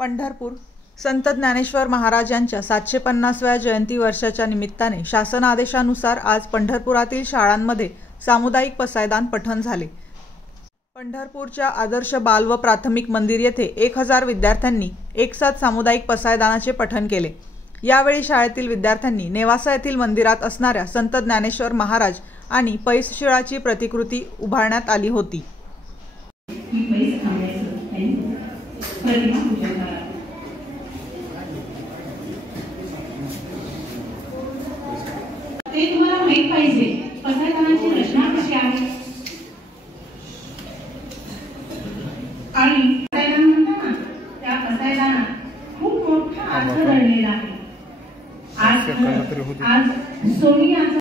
पंढरपूर संत ज्ञानेश्वर महाराज यांच्या 750व्या जयंती वर्षाच्या निमित्ताने शासन आदेशानुसार आज पंढरपुरातील शाळांमध्ये सामुदायिक पसायदान पठण झाले। पंढरपूरच्या आदर्श बाल व प्राथमिक मंदिर येथे 1000 विद्यार्थ्यांनी एकसाथ सामुदायिक पसायदानाचे पठण केले। यावेळी शाळेतील विद्यार्थ्यांनी नेवासा येथील मंदिरात असणाऱ्या संत ज्ञानेश्वर महाराज आणि पैसशिळाची प्रतिकृती उभारण्यात आली होती। ते तुम्हाला माहित पाहिजे पसायदानाची रचना कशी आहे आणि पसायदान म्हणताना त्या पसायदानात खूप मोठा अर्थ दडलेला आहे। आज सोनियाचा